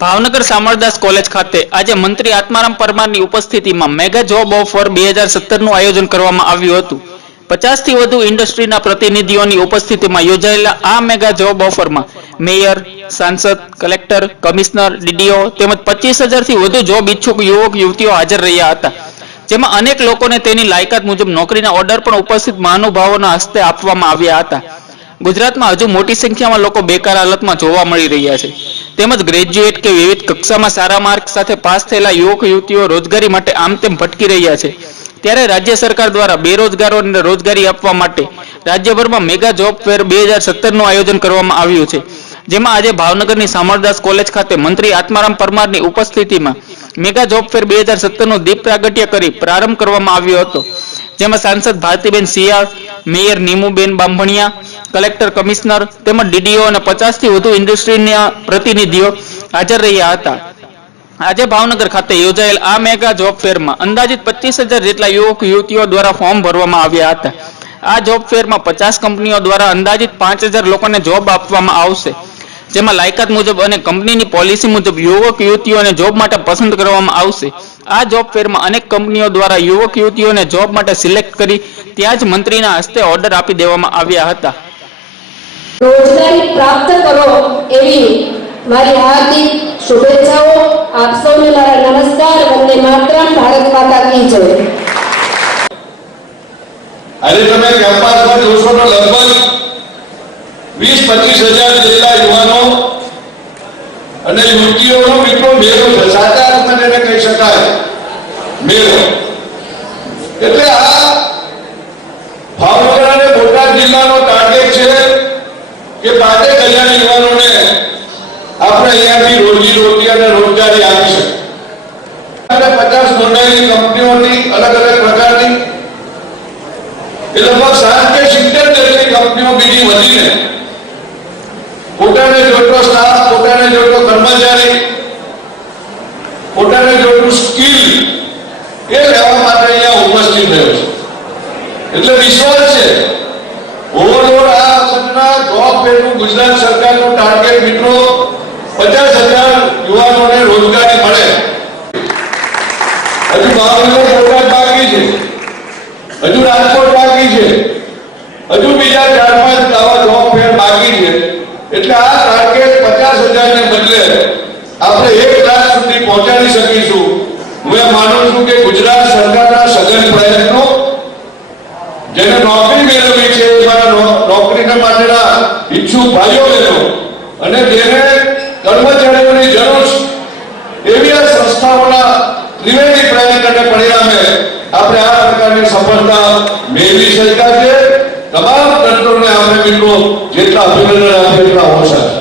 Bhavnagar Shamaldas college ખાતે આજે મંત્રી આત્મારામ પરમારની ઉપસ્થિતિમાં મેગા જોબ ઓફર 2017નું આયોજન કરવામાં આવ્યું હતું। 50 થી વધુ ઇન્ડસ્ટ્રીના પ્રતિનિધિઓની ઉપસ્થિતિમાં યોજાયેલા આ મેગા જોબ ઓફરમાં મેયર, સાંસદ, કલેક્ટર, કમિશનર, ડીડીઓ તેમજ 25,000 થી વધુ જોબ ઈચ્છુક યુવક યુવતીઓ હાજર રહ્યા હતા, જેમાં અનેક લોકોને તેની લાયકાત મુજબ નોકરીના ઓર્ડર પણ ઉપસ્થિત મહાનુભાવોના હસ્તે આપવામાં આવ્યા હતા। ગુજરાતમાં હજુ મોટી સંખ્યામાં લોકો બેકાર હાલતમાં જોવા મળી રહ્યા છે, તેમજ ગ્રેજ્યુએટ કે વિવિધ કક્ષામાં સારા માર્ક સાથે પાસ થયેલા યુવક યુવતીઓ રોજગારી માટે આમ તેમ ભટકી રહ્યા છે। ત્યારે રાજ્ય સરકાર દ્વારા બેરોજગારોને રોજગારી આપવા માટે રાજ્યભરમાં મેગા જોબ ફેર 2017નું આયોજન કરવામાં આવ્યું છે, જેમાં આજે ભાવનગરની શામળદાસ કોલેજ ખાતે મંત્રી આત્મારામ પરમારની ઉપસ્થિતિમાં મેગા જોબ ફેર 2017નું દીપ પ્રાગટ્ય કરી પ્રારંભ કરવામાં આવ્યો હતો, જેમાં સાંસદ Bharatiben Shiyal, mayor Nimuben Bambhaniya, collector, commissioner તેમજ ડીડીઓ અને 50 થી વધુ ઇન્ડસ્ટ્રીના પ્રતિનિધિઓ હાજર રહ્યા હતા। આજે ભાવનગર ખાતે યોજાયેલ આ મેગા જોબ ફેરમાં અંદાજિત 25,000 જેટલા યુવક યુવતીઓ દ્વારા ફોર્મ ભરવામાં આવ્યા હતા। આ જોબ ફેરમાં 50 કંપનીઓ દ્વારા અંદાજિત 5,000 લોકોને જોબ આપવામાં આવશે, જેમાં લાયકાત મુજબ અને કંપનીની પોલિસી મુજબ યુવક યુવતીઓને જોબ માટે પસંદ કરવામાં આવશે। આ જોબ ફેરમાં અનેક કંપનીઓ દ્વારા યુવક યુવતીઓને જોબ માટે સિલેક્ટ કરી ત્યાં જ મંત્રીના હસ્તે ઓર્ડર આપી દેવામાં આવ્યા હતા। રોજગારી પ્રાપ્ત કરો એવી મારી હાર્દિક શુભેચ્છાઓ। આપ સૌને મારા નમસ્કાર। વંદે માતરમ। ભારત માતા કી જય। આજે તમે કેમ્પસમાં જોશો તો લગભગ 20-25,000 જેટલા યુવાનો અને યુવતીઓનો મિત્રો મેળો છે, સાચા અર્થમાં તેને કહી શકાય મેળો। એટલે આ ભાવનગર અને બોટાદ જિલ્લાનો ટાર્ગેટ છે કે 5,000 યુવાનોને આપણે અહીંયાથી રોજી અને રોજગારી આપી શકીએ। અને 50 નોંધાયેલી કંપનીઓની અલગ અલગ પ્રકારની લગભગ 60 કે 70 જેટલી કંપનીઓ બીજી વધીને પોતાને જોઈતો સ્ટાફ, પોતાને જોઈતો કર્મચારી, પોતાને જોઈતું સ્કિલ એ લેવા માટે અહીંયા ઉપસ્થિત થયો છે। એટલે વિશ્વાસ છે ઓવરઓલ આ વખતના જોબ ફેરનું ગુજરાત સરકારનું ટાર્ગેટ મિત્રો 50,000 યુવાનોને રોજગારી મળે। હજુ ભાવનગર બોટાદ બાકી છે, હજુ રાજકોટ બાકી છે, હજુ બીજા 4-5 આવા જોબ ફેર બાકી છે। એટલે આ ટાર્ગેટ 50,000 ને બદલે આપણે 1 લાખ સુધી પહોંચાડી શકીશું। હું એ માનું છું કે ગુજરાત સરકારના સઘન પ્રયત્નો જેને નોકરી મેળવવી છે એવા નોકરીના માટેના ઈચ્છુક ભાઈઓ બહેનો અને જેને કર્મચારીઓની જરૂર છે એવી આ સંસ્થાઓના ત્રિવેદી પ્રયત્ન અને પરિણામે આપણે આ પ્રકારની સફળતા મેળવી શક્યા છે। તમામ તંત્રોને આપણે મિત્રો જેટલા અભિનંદન આપે એટલા ઓછા છે।